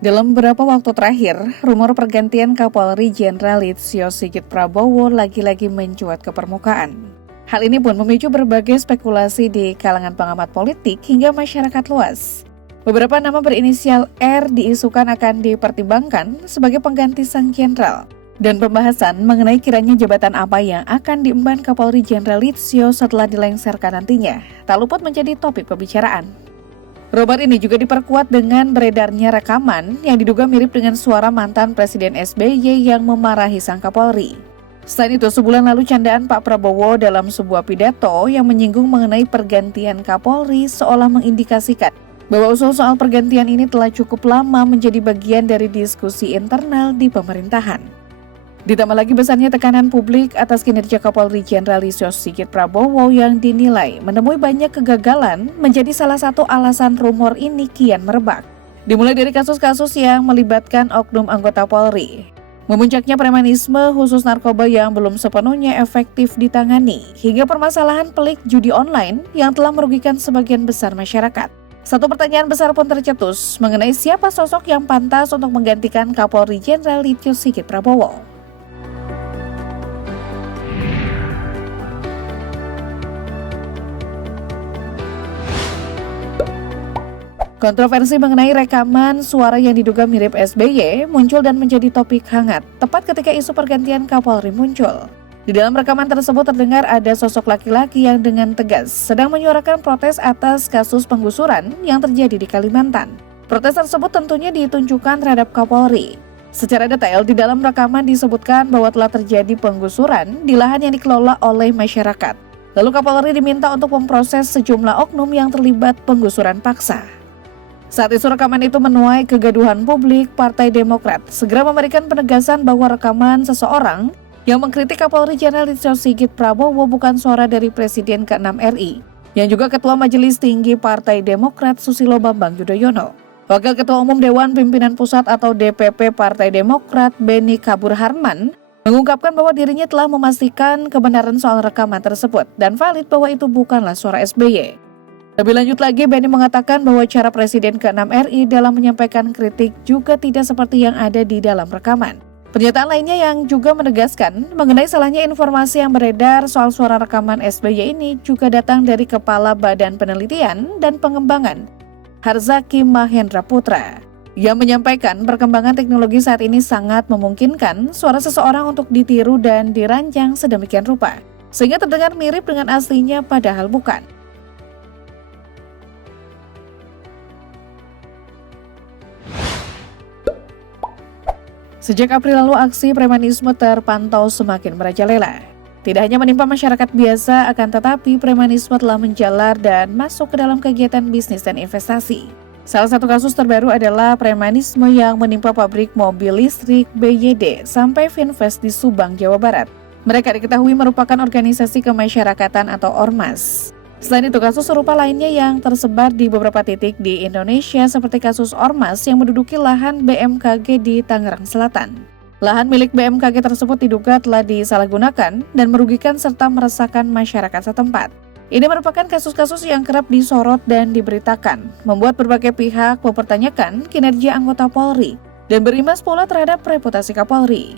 Dalam beberapa waktu terakhir, rumor pergantian Kapolri Jenderal Listio Sigit Prabowo lagi-lagi mencuat ke permukaan. Hal ini pun memicu berbagai spekulasi di kalangan pengamat politik hingga masyarakat luas. Beberapa nama berinisial R diisukan akan dipertimbangkan sebagai pengganti sang jenderal. Dan pembahasan mengenai kiranya jabatan apa yang akan diemban Kapolri Jenderal Listio setelah dilengsarkan nantinya, tak luput menjadi topik pembicaraan. Rumor ini juga diperkuat dengan beredarnya rekaman yang diduga mirip dengan suara mantan Presiden SBY yang memarahi sang Kapolri. Selain itu, sebulan lalu candaan Pak Prabowo dalam sebuah pidato yang menyinggung mengenai pergantian Kapolri seolah mengindikasikan bahwa usul soal pergantian ini telah cukup lama menjadi bagian dari diskusi internal di pemerintahan. Ditambah lagi besarnya tekanan publik atas kinerja Kapolri Jenderal Listio Sigit Prabowo yang dinilai menemui banyak kegagalan menjadi salah satu alasan rumor ini kian merebak. Dimulai dari kasus-kasus yang melibatkan oknum anggota Polri, memuncaknya premanisme khusus narkoba yang belum sepenuhnya efektif ditangani, hingga permasalahan pelik judi online yang telah merugikan sebagian besar masyarakat. Satu pertanyaan besar pun tercetus mengenai siapa sosok yang pantas untuk menggantikan Kapolri Jenderal Listio Sigit Prabowo. Kontroversi mengenai rekaman suara yang diduga mirip SBY muncul dan menjadi topik hangat tepat ketika isu pergantian Kapolri muncul. Di dalam rekaman tersebut terdengar ada sosok laki-laki yang dengan tegas sedang menyuarakan protes atas kasus penggusuran yang terjadi di Kalimantan. Protes tersebut tentunya ditunjukkan terhadap Kapolri. Secara detail di dalam rekaman disebutkan bahwa telah terjadi penggusuran di lahan yang dikelola oleh masyarakat. Lalu Kapolri diminta untuk memproses sejumlah oknum yang terlibat penggusuran paksa. Saat isu rekaman itu menuai kegaduhan publik, Partai Demokrat segera memberikan penegasan bahwa rekaman seseorang yang mengkritik Kapolri Jenderal Listio Sigit Prabowo bukan suara dari Presiden ke-6 RI, yang juga Ketua Majelis Tinggi Partai Demokrat Susilo Bambang Yudhoyono. Wakil Ketua Umum Dewan Pimpinan Pusat atau DPP Partai Demokrat Beni Kabur Harman mengungkapkan bahwa dirinya telah memastikan kebenaran soal rekaman tersebut dan valid bahwa itu bukanlah suara SBY. Lebih lanjut lagi, Beni mengatakan bahwa cara Presiden ke-6 RI dalam menyampaikan kritik juga tidak seperti yang ada di dalam rekaman. Pernyataan lainnya yang juga menegaskan mengenai salahnya informasi yang beredar soal suara rekaman SBY ini juga datang dari Kepala Badan Penelitian dan Pengembangan, Harzaki Mahendra Putra, yang menyampaikan perkembangan teknologi saat ini sangat memungkinkan suara seseorang untuk ditiru dan dirancang sedemikian rupa, sehingga terdengar mirip dengan aslinya padahal bukan. Sejak April lalu, aksi premanisme terpantau semakin merajalela. Tidak hanya menimpa masyarakat biasa, akan tetapi premanisme telah menjalar dan masuk ke dalam kegiatan bisnis dan investasi. Salah satu kasus terbaru adalah premanisme yang menimpa pabrik mobil listrik BYD sampai Finvest di Subang, Jawa Barat. Mereka diketahui merupakan organisasi kemasyarakatan atau ormas. Selain itu, kasus serupa lainnya yang tersebar di beberapa titik di Indonesia seperti kasus ormas yang menduduki lahan BMKG di Tangerang Selatan. Lahan milik BMKG tersebut diduga telah disalahgunakan dan merugikan serta meresahkan masyarakat setempat. Ini merupakan kasus-kasus yang kerap disorot dan diberitakan, membuat berbagai pihak mempertanyakan kinerja anggota Polri dan berimbas pula terhadap reputasi Kapolri.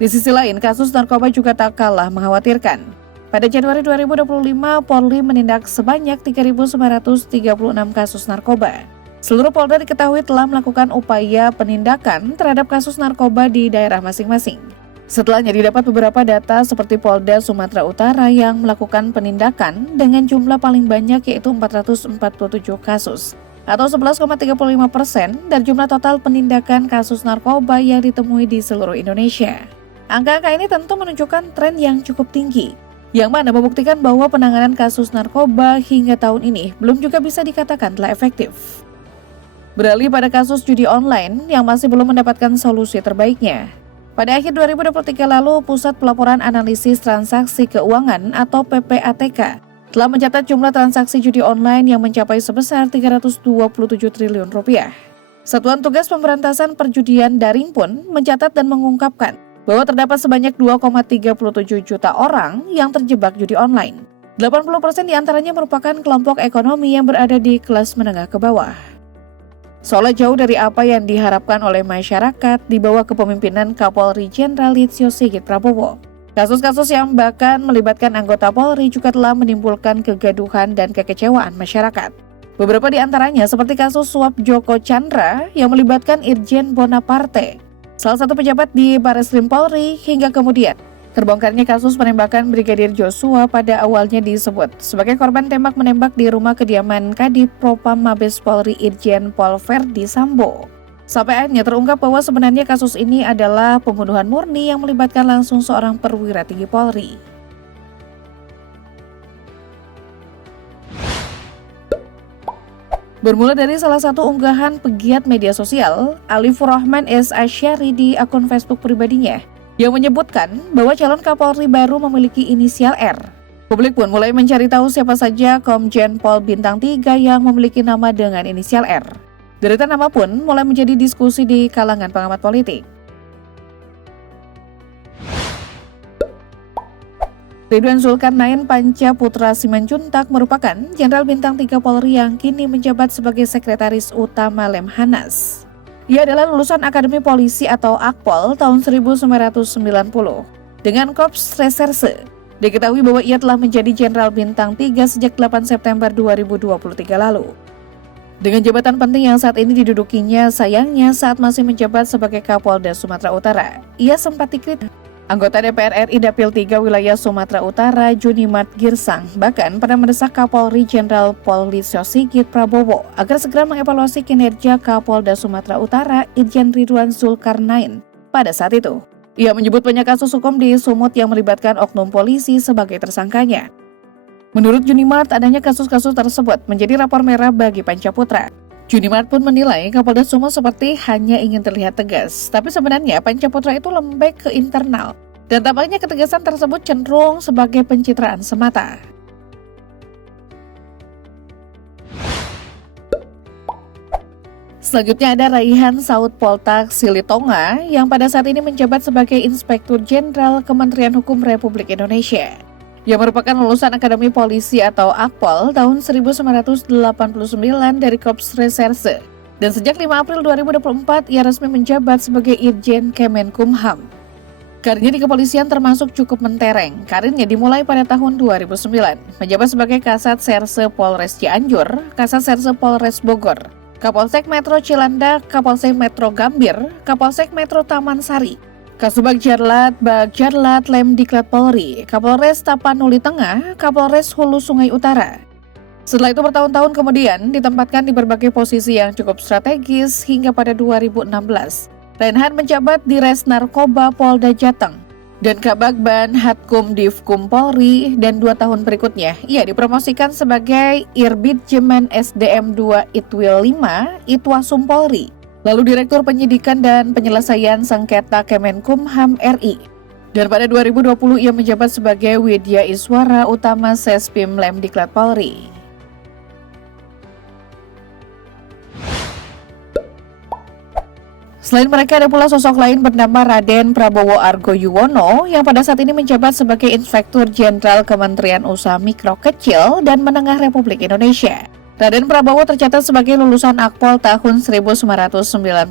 Di sisi lain, kasus narkoba juga tak kalah mengkhawatirkan. Pada Januari 2025, Polri menindak sebanyak 3.936 kasus narkoba. Seluruh Polda diketahui telah melakukan upaya penindakan terhadap kasus narkoba di daerah masing-masing. Setelahnya didapat beberapa data seperti Polda Sumatera Utara yang melakukan penindakan dengan jumlah paling banyak yaitu 447 kasus, atau 11,35% dari jumlah total penindakan kasus narkoba yang ditemui di seluruh Indonesia. Angka-angka ini tentu menunjukkan tren yang cukup tinggi, yang mana membuktikan bahwa penanganan kasus narkoba hingga tahun ini belum juga bisa dikatakan telah efektif. Beralih pada kasus judi online yang masih belum mendapatkan solusi terbaiknya. Pada akhir 2023 lalu, Pusat Pelaporan Analisis Transaksi Keuangan atau PPATK telah mencatat jumlah transaksi judi online yang mencapai sebesar 327 triliun rupiah. Satuan Tugas Pemberantasan Perjudian Daring pun mencatat dan mengungkapkan bahwa terdapat sebanyak 2,37 juta orang yang terjebak judi online. 80% diantaranya merupakan kelompok ekonomi yang berada di kelas menengah ke bawah. seolah jauh dari apa yang diharapkan oleh masyarakat di bawah kepemimpinan Kapolri Jenderal Listio Sigit Prabowo. Kasus-kasus yang bahkan melibatkan anggota Polri juga telah menimbulkan kegaduhan dan kekecewaan masyarakat. Beberapa di antaranya seperti kasus suap Joko Chandra yang melibatkan Irjen Bonaparte, salah satu pejabat di Bareskrim Polri, hingga kemudian terbongkarnya kasus penembakan Brigadir Joshua pada awalnya disebut sebagai korban tembak menembak di rumah kediaman Kadif Propam Mabes Polri Irjen Pol Verdi Sambo. Sampai akhirnya terungkap bahwa sebenarnya kasus ini adalah pembunuhan murni yang melibatkan langsung seorang perwira tinggi Polri. Bermula dari salah satu unggahan pegiat media sosial, Alifur Rahman S. Asyari di akun Facebook pribadinya, yang menyebutkan bahwa calon Kapolri baru memiliki inisial R. Publik pun mulai mencari tahu siapa saja Komjen Pol Bintang 3 yang memiliki nama dengan inisial R. Deretan nama pun mulai menjadi diskusi di kalangan pengamat politik. Ridwan Zulkarnain Panca Putra Simanjuntak merupakan Jenderal Bintang 3 Polri yang kini menjabat sebagai Sekretaris Utama Lemhanas. Ia adalah lulusan Akademi Polisi atau Akpol tahun 1990 dengan Korps Reserse. Diketahui bahwa ia telah menjadi Jenderal Bintang 3 sejak 8 September 2023 lalu. Dengan jabatan penting yang saat ini didudukinya, sayangnya saat masih menjabat sebagai Kapolda Sumatera Utara, ia sempat dikritik. Anggota DPR RI Dapil 3 wilayah Sumatera Utara, Junimat Girsang, bahkan pernah mendesak Kapolri Jenderal Pol Listio Sigit Prabowo agar segera mengevaluasi kinerja Kapolda Sumatera Utara, Irjen Ridwan Zulkarnain. Pada saat itu, ia menyebut banyak kasus hukum di Sumut yang melibatkan oknum polisi sebagai tersangkanya. Menurut Junimat, adanya kasus-kasus tersebut menjadi rapor merah bagi Panca Putra. Junimat pun menilai Kapolda Sumut seperti hanya ingin terlihat tegas, tapi sebenarnya Panca Putra itu lembek ke internal, dan tampaknya ketegasan tersebut cenderung sebagai pencitraan semata. Selanjutnya ada Raihan Saud Poltak Silitonga yang pada saat ini menjabat sebagai Inspektur Jenderal Kementerian Hukum Republik Indonesia, yang merupakan lulusan Akademi Polisi atau Akpol tahun 1989 dari Korps Reserse. Dan sejak 5 April 2024, ia resmi menjabat sebagai Irjen Kemenkumham. Karirnya di kepolisian termasuk cukup mentereng. Karirnya dimulai pada tahun 2009, menjabat sebagai Kasat Serse Polres Cianjur, Kasat Serse Polres Bogor, Kapolsek Metro Cilandak, Kapolsek Metro Gambir, Kapolsek Metro Taman Sari, Kasubag Jarlat, Bagjarlat Lemdiklat Polri, Kapolres Tapanuli Tengah, Kapolres Hulu Sungai Utara. Setelah itu bertahun-tahun kemudian ditempatkan di berbagai posisi yang cukup strategis hingga pada 2016. Reinhard menjabat di Res Narkoba Polda Jateng dan Kabagban Hatkum Divkum Polri, dan 2 tahun berikutnya ia dipromosikan sebagai Irbid Jemen SDM 2 Itwil 5 Itwasum Polri, lalu Direktur Penyidikan dan Penyelesaian Sengketa Kemenkumham RI. Dan pada 2020 ia menjabat sebagai Widya Iswara Utama Sespim Lemdiklat Polri. Selain mereka ada pula sosok lain bernama Raden Prabowo Argo Yuwono yang pada saat ini menjabat sebagai Inspektur Jenderal Kementerian Usaha Mikro Kecil dan Menengah Republik Indonesia. Raden Prabowo tercatat sebagai lulusan Akpol tahun 1991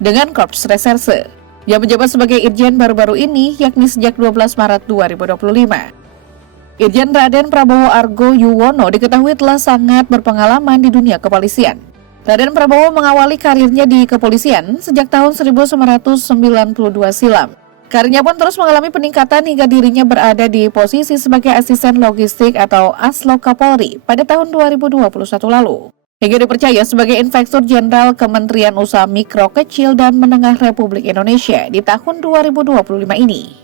dengan Korps Reserse. Ia menjabat sebagai Irjen baru-baru ini, yakni sejak 12 Maret 2025. Irjen Raden Prabowo Argo Yuwono diketahui telah sangat berpengalaman di dunia kepolisian. Raden Prabowo mengawali karirnya di kepolisian sejak tahun 1992 silam. Karirnya pun terus mengalami peningkatan hingga dirinya berada di posisi sebagai asisten logistik atau Aslok Kapolri pada tahun 2021 lalu. Hingga dipercaya sebagai Inspektur Jenderal Kementerian Usaha Mikro Kecil dan Menengah Republik Indonesia di tahun 2025 ini.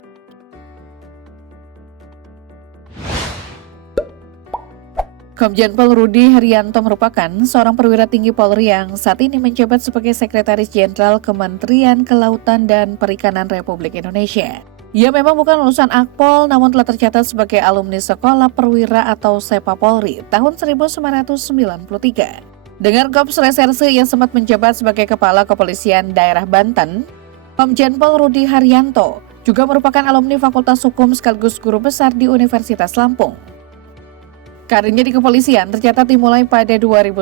Komjen Pol Rudi Haryanto merupakan seorang perwira tinggi Polri yang saat ini menjabat sebagai Sekretaris Jenderal Kementerian Kelautan dan Perikanan Republik Indonesia. Ia memang bukan lulusan Akpol, namun telah tercatat sebagai alumni Sekolah Perwira atau SEPA Polri tahun 1993. Dengan Korps Reserse yang sempat menjabat sebagai Kepala Kepolisian Daerah Banten, Komjen Pol Rudi Haryanto juga merupakan alumni Fakultas Hukum sekaligus guru besar di Universitas Lampung. Karirnya di kepolisian tercatat dimulai pada 2010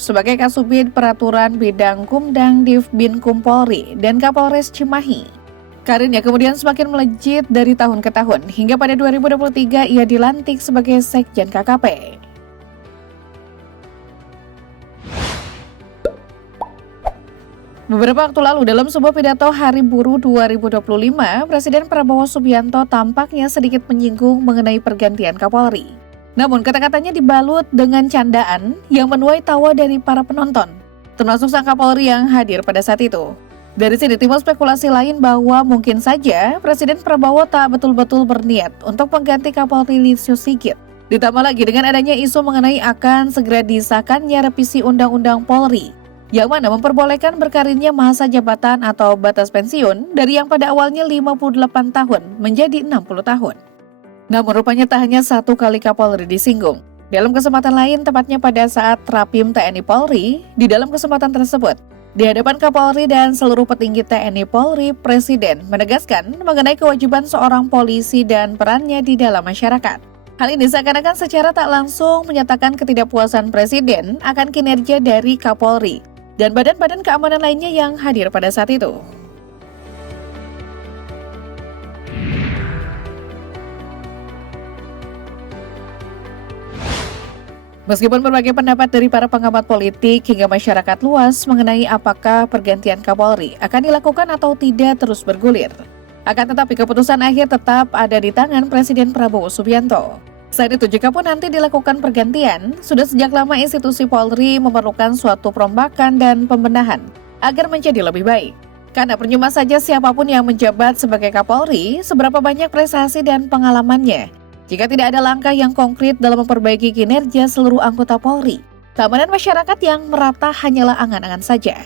sebagai Kasubid Peraturan Bidang Kumdang Divbinkum Polri dan Kapolres Cimahi. Karirnya kemudian semakin melejit dari tahun ke tahun hingga pada 2023 ia dilantik sebagai Sekjen KKP. Beberapa waktu lalu dalam sebuah pidato Hari Buruh 2025, Presiden Prabowo Subianto tampaknya sedikit menyinggung mengenai pergantian Kapolri. Namun kata-katanya dibalut dengan candaan yang menuai tawa dari para penonton, termasuk sang Kapolri yang hadir pada saat itu. Dari sini timbul spekulasi lain bahwa mungkin saja Presiden Prabowo tak betul-betul berniat untuk mengganti Kapolri Listio Sigit. Ditambah lagi dengan adanya isu mengenai akan segera disahkannya revisi Undang-Undang Polri, yang mana memperbolehkan berkarirnya masa jabatan atau batas pensiun dari yang pada awalnya 58 tahun menjadi 60 tahun. Namun rupanya tak hanya satu kali Kapolri disinggung. Dalam kesempatan lain, tepatnya pada saat Rapim TNI Polri, di dalam kesempatan tersebut, di hadapan Kapolri dan seluruh petinggi TNI Polri, Presiden menegaskan mengenai kewajiban seorang polisi dan perannya di dalam masyarakat. Hal ini seakan-akan secara tak langsung menyatakan ketidakpuasan Presiden akan kinerja dari Kapolri dan badan-badan keamanan lainnya yang hadir pada saat itu. Meskipun berbagai pendapat dari para pengamat politik hingga masyarakat luas mengenai apakah pergantian Kapolri akan dilakukan atau tidak terus bergulir, akan tetapi keputusan akhir tetap ada di tangan Presiden Prabowo Subianto. Selain itu, jika pun nanti dilakukan pergantian, sudah sejak lama institusi Polri memerlukan suatu perombakan dan pembenahan agar menjadi lebih baik. Karena percuma saja siapapun yang menjabat sebagai Kapolri, seberapa banyak prestasi dan pengalamannya, jika tidak ada langkah yang konkret dalam memperbaiki kinerja seluruh anggota Polri, keamanan masyarakat yang merata hanyalah angan-angan saja.